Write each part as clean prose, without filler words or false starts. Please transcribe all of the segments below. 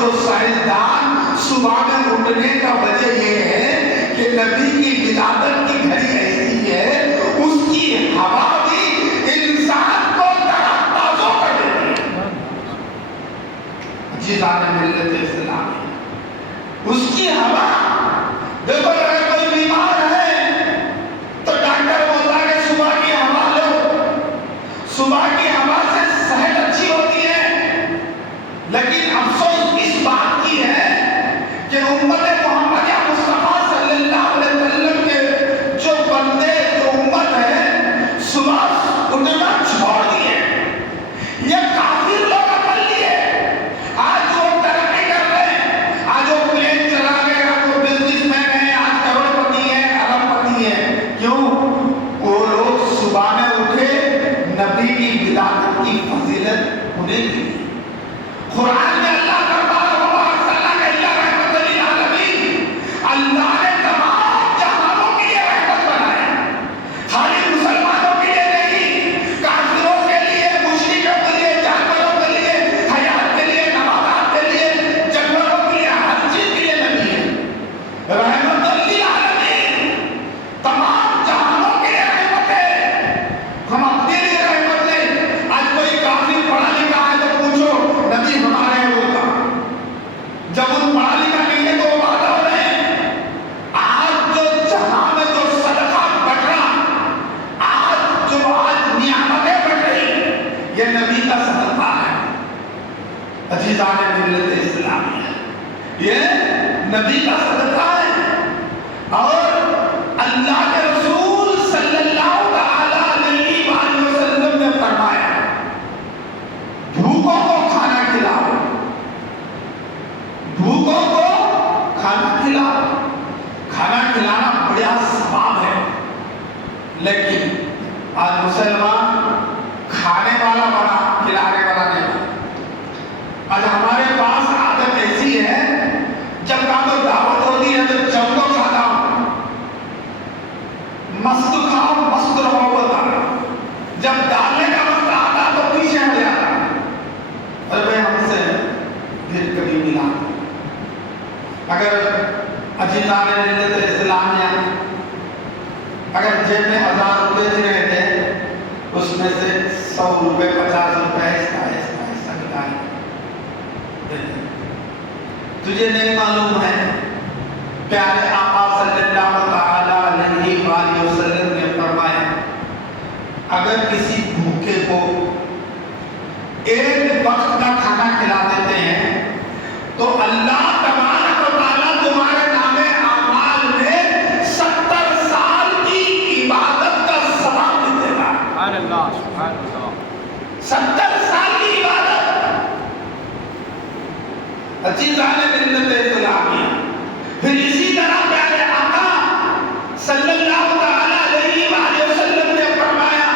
جو سائنسدان صبح میں اٹھنے کا وجہ یہ ہے کہ نبی کی ولادت کی گھڑی ایسی ہے اس کی ہوا بھی انسان کو تازہ کر دیتی ہے. عزیزان ملت اسلامی، اس کی ہوا دیکھو اگر کوئی بیمار ہے تو ڈاکٹر بولتا ہے کہ صبح کی ہوا لو، صبح کی ہوا سے صحت اچھی ہوتی ہے. لیکن افسوس اس بات کی ہے کہ امت محمد مصطفیٰ صلی اللہ علیہ وسلم کے جو بندے جو امت ہے صبح اٹھنا چھوڑ دیے. یہ کافر لوگ عمل لیے. آج وہ ترقی کر رہے ہیں، آج وہ پلین چلا گئے، آج وہ بزنس مین ہے، آج کروڑ پتی ہے، ارب پتی ہے. کیوں؟ وہ لوگ صبح میں اٹھے نبی کی ولادت کی فضیلت انہیں دی. قرآن میں اللہ فرماتا ہے اللہ نے تمام جہانوں کے لیے رحمت بنایا، خالی مسلمانوں کے لیے نہیں، کافروں کے لیے، مشرکوں کے لیے، جانوروں کے لیے، حیات کے لیے، نباتات کے لیے، جانوروں کے لیے، ہر چیز کے لیے نبی ہے. رحمت للعالمین، تمام جہانوں کے لیے رحمت ہے. ہم اپنے لیے رحمت نہیں. آج کوئی کافر پڑھا لکھا ہے تو پوچھو نبی ہمارے ہیں وہ کہاں؟ جب ان پڑھا لکھا نہیں ہے تو وہ بات ہو رہے ہیں. آج جو جہاں میں جو صدقہ بٹ رہا، آج نعمتیں بٹ رہی، یہ نبی کا صدقہ ہے. عزیزان ملت اسلامیہ، یہ نبی کا صدقہ ہے. اور اللہ کے رسول صلی اللہ تعالی علیہ وآلہ وسلم نے فرمایا بھوکوں کو کھانا کھلاؤ، بھوکوں کو کھانا کھلاؤ. کھانا کھلانا بڑا ثواب ہے. لیکن آج مسلمان کھانے والا بڑا، کھلانے والا نہیں. آج ہمارے پاس عادت ایسی ہے جب کہاں دعوت ہوتی ہے تو چمکو کھاتا ہوں، مست کھاؤ مست رہو بتا. جب ڈالنے کا وقت آتا تو پیچھے ہٹ جاتا. ارے ہم سے پھر کبھی ملا. اگر عزیزان ملت اسلامیہ، اگر جیب میں 1000 روپے بھی رہتے اس میں سے 100 روپے 50 روپے ایسا نکال تجھے نہیں معلوم ہے. پیارے آقا صلی اللہ تعالی علیہ وآلہ وسلم نے فرمایا اگر کسی بھوکے کو ایک وقت کا کھانا کھلا دیتے ہیں تو اللہ تبارک و تعالیٰ تمہارے نام اعمال میں 70 سال کی عبادت کا ثواب دے گا. سبحان اللہ، سبحان اللہ. 70 سال کی عبادت. عزیزان ملت اسلامیہ، پھر اسی طرح پیارے آقا صلی اللہ تعالی علیہ وآلہ وسلم نے فرمایا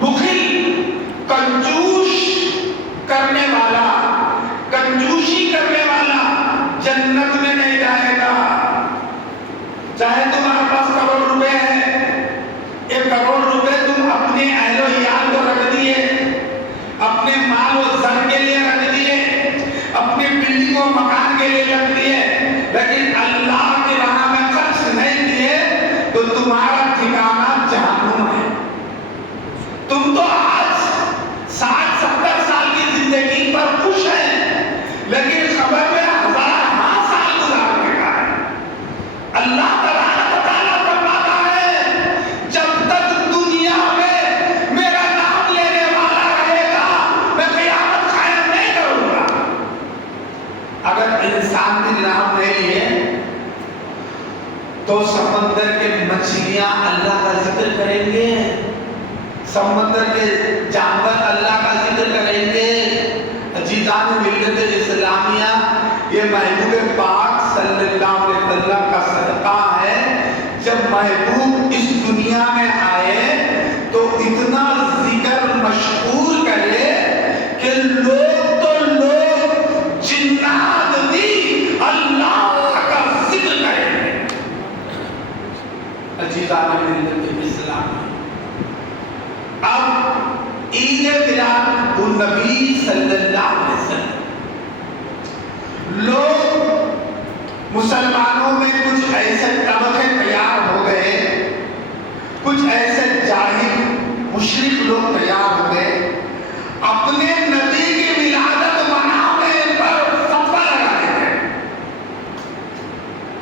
بخل، کنجوش کرنے والا، کنجوشی کرنے والا جنت میں نہیں جائے گا. چاہے تمہارے پاس کروڑ روپے ہے، 1 کروڑ روپے تم اپنے اہل و عیال کو رکھ دیے، اپنے مال و زر کے لیے رکھ دیے، اپنے بلڈنگ و مکان کے لیے رکھ دیے، لیکن اللہ کی راہ میں خرچ نہیں کیے تو تمہارا ٹھکانہ جہنم ہے. تم تو آج 60-70 سال کی زندگی پر خوش ہیں، لیکن خبر میں 1000 سال گزارنے کا ہے. اللہ تبارک و تعالیٰ فرماتا ہے جب تک دنیا میں میرا نام لینے والا رہے گا میں قیامت قائم نہیں کروں گا. اگر انسان بھی نام لے لیے تو سمندر کے مچھلیاں اللہ کا ذکر کریں گے، سمندر کے جانور اللہ کا ذکر کریں گے. عزیزان ملت اسلامیہ، یہ محبوب پاک صلی اللہ علیہ وسلم کا صدقہ ہے. جب محبوب اس دنیا میں آئے تو اتنا ذکر مشہور کرے کہ لوگ تو لوگ جنات بھی اللہ کا ذکر کریں گے. عزیزان ملت اسلامیہ، اب عید میلاد النبی صلی اللہ علیہ وسلم مسلمانوں میں کچھ ایسے طبقے تیار ہو گئے، کچھ ایسے جاہل مشرک لوگ تیار ہو گئے، اپنے نبی کی ولادت منانے پر صفا لگا دیتے۔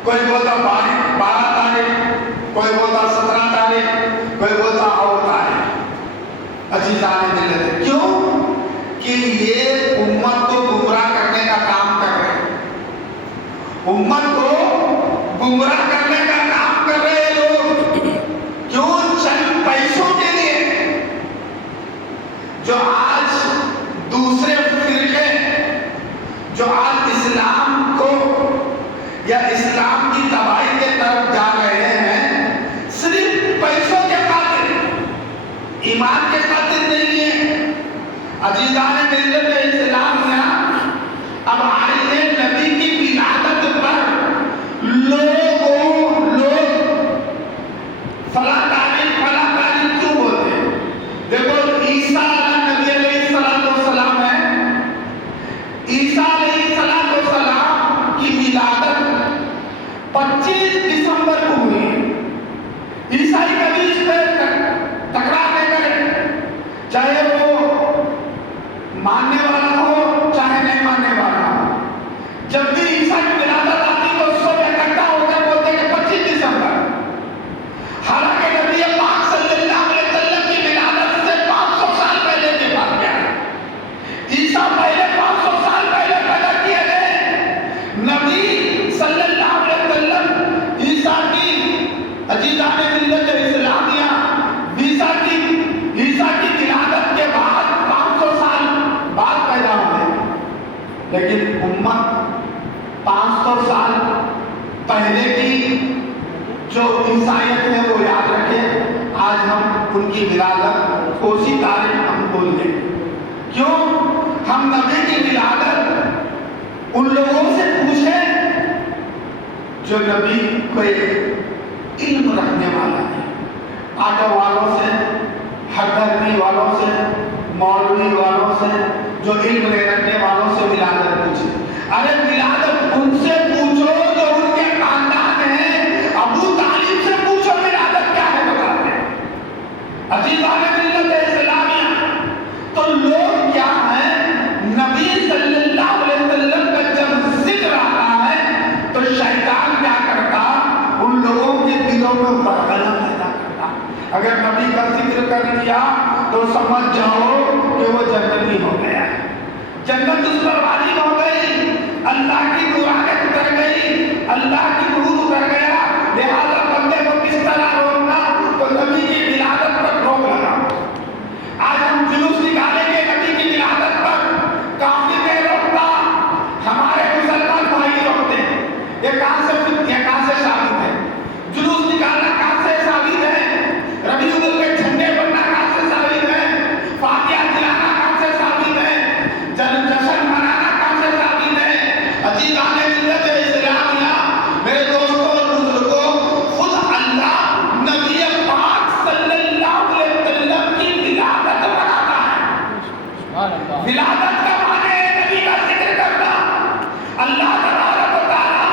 کوئی بولتا 12 تاریخ، کوئی بولتا 17 تاریخ، کوئی بولتا اور تاریخ۔ عزیزان ملت، کیوں کہ یہ امت کو گمراہ کرنے کا کام کر رہے ہیں، امت کو گمراہ کرنے کا کام کر رہے ہیں لوگ۔ کیوں؟ چند پیسوں کے لیے جو آج دوسرے فرقے جو آج اسلام کو یا اسلام کی تباہی کے طرف جا رہے ہیں، صرف پیسوں کے خاطر، ایمان کے خاطر نہیں ہے۔ عزیزان ملت اسلام نے اب آئیے نبی کی ولادت پر لوگ فلاں تاریخ کیوں بولتے ہیں؟ دیکھو عیسیٰ نبی علیہ السلام ہے، عیسیٰ علیہ السلام کی ولادت 25 دسمبر کو ہوئی ہے۔ عیسائی کبھی اس پہ تکرار نہیں کرے، چاہے وہ ماننے والا ہو چاہے نہیں ماننے والا ہو۔ جب بھی عیسیٰ کی ولادت آتی تو سب اکٹھا ہو کر بولتے کہ 25 دسمبر، حالانکہ نبی پاک صلی اللہ علیہ وسلم کی ولادت سے 500 سال پہلے کی بات کیا ہے۔ عیسیٰ پہلے 500 سال پہلے پیدا کیے گئے نبی صلی اللہ علیہ وسلم عیسیٰ کی عزیزان ملت اسلامیہ عیسیٰ کی ولادت کے بعد 500 سال بعد پیدا ہوئے، لیکن امت 500 سال پہلے کی جو عیسائیت ہے وہ یاد رکھے۔ آج ہم ان کی ولادت اسی تاریخ ہم بول دیں، کیوں؟ ہم نبی کی ولادت ان لوگوں سے پوچھیں جو نبی کو علم رکھنے والا ہے، آٹو والوں سے، ہردرمی والوں سے، مولوی والوں سے، جو علم نہیں رکھنے والوں سے ولادت پوچھیں۔ ارے ولادت ان سے پوچھو جو ان کے خاندان ہیں، ابو طالب سے پوچھو ولادت کیا ہے بتاتے ہیں۔ عزیزان ملت اسلامیہ، تو لوگ کیا ہیں، نبی صلی اللہ علیہ وسلم کا جب ذکر آتا ہے تو شیطان کیا کرتا، ان لوگوں کے دلوں میں غلط پیدا کرتا۔ اگر نبی کا ذکر کر لیا تو سمجھ جاؤ کہ وہ جنتی ہو گیا، جنت اس پر واجب ہو گئی، اللہ کی نورانیت اتر گئی، اللہ کی نور اتر گیا۔ لہذا بندے کو کس طرح روکنا، تو نبی کی ولادت پر روک لگا۔ آج ہم جلوس نکالیں گے نبی کی ولادت پر، کافی نہیں روکتا، ہمارے مسلمان بھائی روکتے ہیں۔ یہ کہاں سے ثابت ہے؟ جلوس نکالنا کہاں سے ثابت ہے؟ ربیع الاول میں جھنڈے بننا کہاں سے ثابت ہے؟ فاتحہ دلانا کہاں سے ثابت ہے؟ جشن منانا کہاں سے ثابت ہے؟ عزیزان ملت اسلامیہ، میرے دوستوں اور بزرگوں، خود اللہ نبی پاک صلی اللہ علیہ وسلم کی ولادت مناتا ہے۔ ولادت کا معنی ہے نبی کا ذکر کرنا۔ اللہ تبارک و تعالیٰ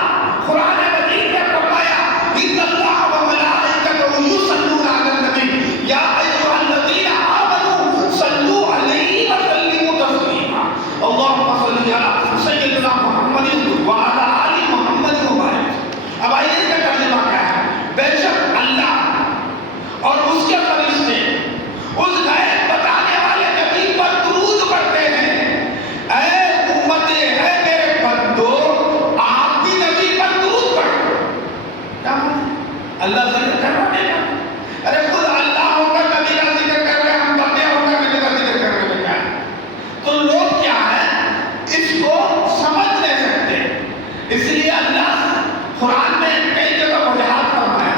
قرآن مجید میں فرمایا ان اللہ و ملائکتہ یصلون علی النبی یا ایھا الذین آمنوا صلوا علیہ وسلموا تسلیما اللہم صل علی سیدنا محمد وعلی آل محمد وبارک۔ اب آئیے اس کا ترجمہ کیا ہے؟ بے شک اللہ اور اس کے فرشتے اس غیب بتانے والے نبی پر درود پڑھتے ہیں۔ اے امت ہے میرے بندو، آپ بھی نبی پر درود پڑھو۔ کیا اللہ ذکر کروانے کا؟ ارے خود اللہ ہو کر نبی کا ذکر کر رہے ہیں، ہم بندے ہو کر نبی کا ذکر کر رہے ہیں۔ تو لوگ کیا ہے، اس کو سمجھ نہیں سکتے، اس لیے اللہ قرآن میں کئی جگہ وضاحت فرمایا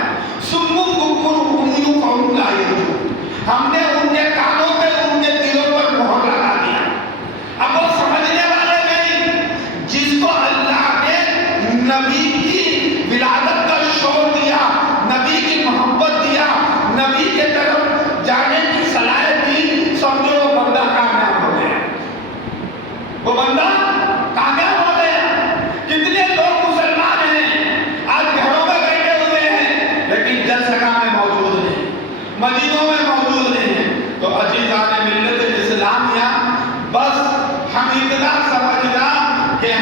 سمّ بکم عمی فہم لا یعقلون۔ ہم نے ان کے کانوں پہ ان کے دلوں پر مہر لگا دیا، اب وہ سمجھنے والے نہیں۔ جس کو اللہ نے نبی کی ولادت کا شعور دیا، نبی کی محبت دیا، نبی کے طرف جانے کی صلاحیت دی، سمجھو وہ بندہ کامیاب ہو گیا، وہ بندہ کامیاب ہو گیا۔ کتنے لوگ مسلمان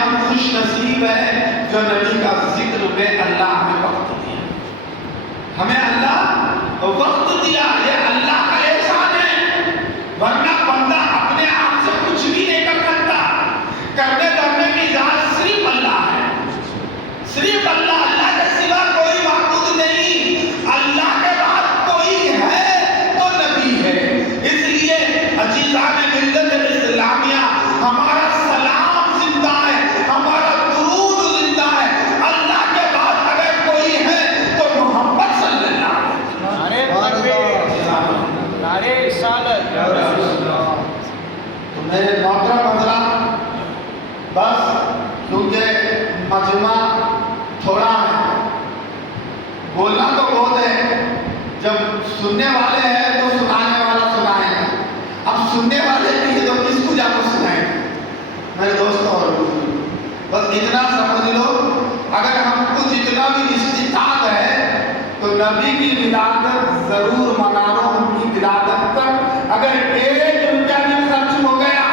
ہم خوش نصیب ہیں جو نبی کا ذکر میں اللہ ہمیں وقت دیا، ہمیں اللہ وقت دیا، یہ اللہ کا احسان ہے، ورنہ بندہ اپنے آپ سے کچھ بھی نہیں کر سکتا، کرنے دھرنے کی ذات صرف اللہ ہے، صرف اللہ، اللہ کے سوا کوئی معبود نہیں، اللہ کے بعد کوئی ہے تو نبی ہے۔ اس لیے عزیزان ملت اسلامیہ، ہمارا سلام زندہ ہے، ہمارا درود زندہ ہے، اللہ کے بعد اگر کوئی ہے تو محمد صلی اللہ علیہ وسلم، نعرے رسالت۔ تو میرے محترم حضرات، بس کیونکہ مجمع تھوڑا ہے، بولنا تو بہت ہے، جب سننے والے ہیں تو سنانے والا سنائے گا، اب سننے والے نہیں تو کس کو جا کر سنائیں گے؟ میرے دوستوں اور بزرگوں، بس اتنا سمجھ لو، اگر ہم کو جتنا بھی استطاعت ہے تو نبی کی ولادت ضرور منا لو، ان کی ولادت پر اگر 1 روپیہ بھی خرچ ہو گیا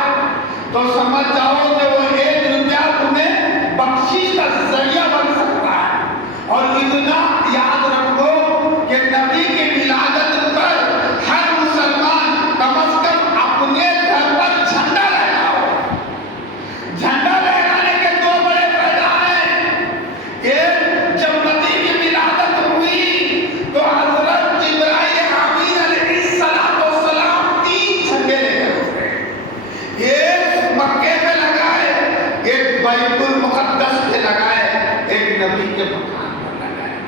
تو سمجھ جاؤ کہ وہ 1 روپیہ تمہیں بخشش کا ذریعہ بن سکتا ہے۔ اور اتنا یاد رکھو کہ نبی کی ولادت پر ہر مسلمان کم از کم اپنے گھر پر جھنڈا لہراؤ۔ جھنڈا لہرانے کے 2 بڑے فائدہ ہیں، ایک جب نبی کی ولادت ہوئی تو حضرت جبرائیل امین علیہ السلام 3 جھنڈے لے کر اٹھے، ایک مکے میں لگائے، ایک بیت المقدس پہ لگائے، ایک نبی کے مکان پر لگائے۔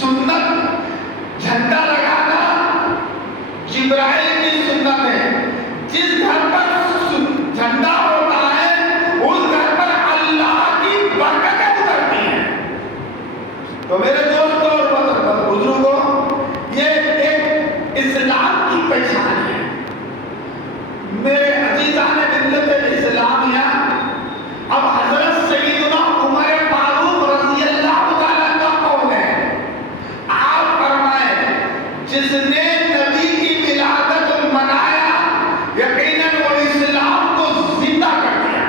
سنت جھنڈا لگانا جبرائیل کی سنت ہے، جس گھر پر جھنڈا ہوتا ہے اس گھر پر اللہ کی برکتیں اترتی ہیں۔ تو میرے دوستوں اور بزرگوں، یہ ایک اسلام کی پہچان ہے۔ میرے عزیزان ملت اسلامیہ، اب حضرت سیدنا عمر فاروق رضی اللہ تعالیٰ کا قول ہے، آپ فرمائیں جس نے نبی کی ولادت منایا یقیناً وہ اسلام کو زندہ کر دیا،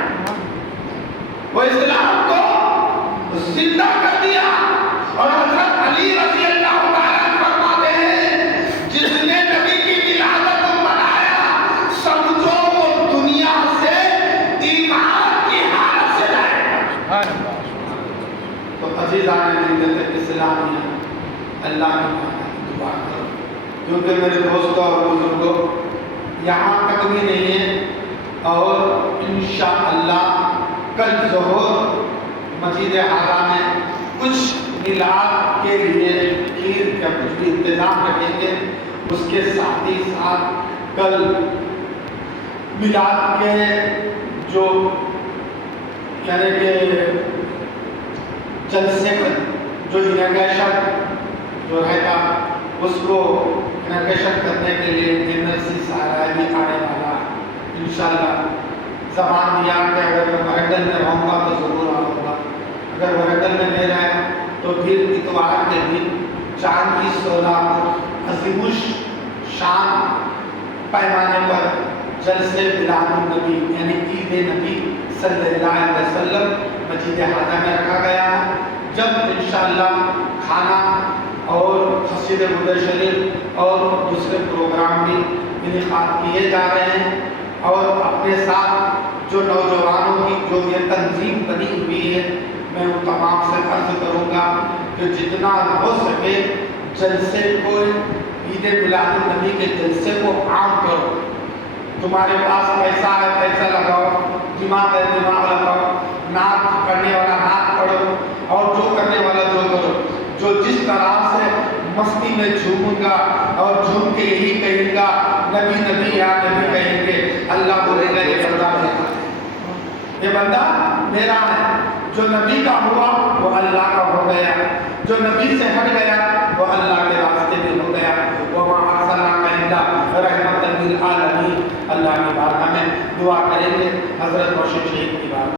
وہ اسلام کو زندہ کر دیا۔ اور حضرت علی رضی اللہ تعالیٰ فرماتے ہیں جس نے نبی کی ولادت منایا سمجھو وہ دنیا سے ایمان کی حالت سے جائے گا۔ تو عزیزان ملت اسلامیہ، اللہ کی دعا کرو، کیونکہ میرے دوستوں اور بزرگوں یہاں تک بھی نہیں ہے، اور انشاءاللہ کل ظہر مسجد اعلیٰ میں کچھ میلاد کے لیے کھیر کا کچھ بھی انتظام رکھیں گے، اس کے ساتھ ہی ساتھ کل میلاد کے جو یعنی کہ جلسے پر جو انیگریشن جو رہتا اس کو انیگریشن کرنے کے لیے NLC سارا بھی آنے والا ہے انشاءاللہ۔ زبان دیا کہ اگر میں ورنگل میں رہوں گا تو ضرور آؤں گا، اگر ورنگل میں نہیں رہے تو پھر اتوار کے دن چاند کی 16 کو عظیم الشان پیمانے پر جلسے میلاد النبی یعنی عید نبی صلی اللہ علیہ وسلم مسجد اعلیٰ میں رکھا گیا ہے، جب انشاءاللہ کھانا اور مسجد مدر شریف اور دوسرے پروگرام بھی انعقاد کیے جا رہے ہیں۔ اور اپنے ساتھ جو نوجوانوں کی جو یہ تنظیم بنی ہوئی ہے، میں ان تمام سے عرض کروں گا کہ جتنا ہو سکے جلسے کو، عید میلاد النبی کے جلسے کو عام کرو۔ تمہارے پاس پیسہ ہے پیسہ لگاؤ، دماغ ہے دماغ لگاؤ، نعت کرنے والا نعت پڑھو، اور جو کرنے والا جو کرو، جو جس طرح سے مستی میں جھوموں گا اور جھوم کے یہی کہیں گا نبی نبی یا نبی کہیں گے، اللہ بولے گا یہ بندہ میرا ہے، یہ بندہ میرا ہے۔ جو نبی کا ہوا وہ اللہ کا ہو گیا، جو نبی سے ہٹ گیا وہ اللہ کے راستے میں ہو گیا۔ وَمَا أَرْسَلْنَاكَ إِلَّا رَحْمَةً لِلْعَالَمِينَ۔ اللہ کی بارگاہ میں دعا کریں گے، حضرت مرشد شہید کی بات